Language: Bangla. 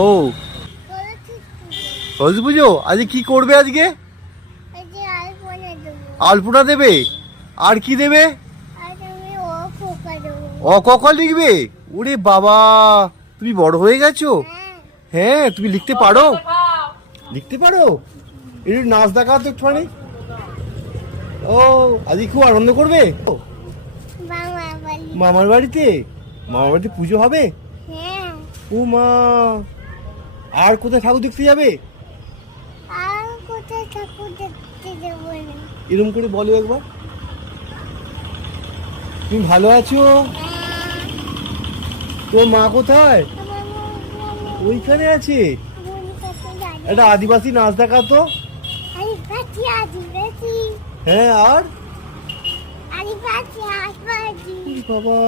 ও সরস্বতী পুজো আজকে কি করবে আজকে? আলপনা দেবে। আর কি দেবে? অককল লিখবে? ওরে বাবা, তুমি বড় হয়ে গেছো। হ্যাঁ, তুমি লিখতে পারো? লিখতে পারো? একটু নাচ দেখাও তো একটুখানি। ও আজকে খুব আনন্দ করবে? মামার বাড়িতে? মামার বাড়িতে পুজো হবে? ও মা, আর কোথায় ঠাকুর দেখতে যাবে? এরকম করে বলো একবার। তুমি ভালো আছো? তোর মা কোথায়? ওইখানে আছে। একটা আদিবাসী নাচ দেখা তো। হ্যাঁ, আর বাবা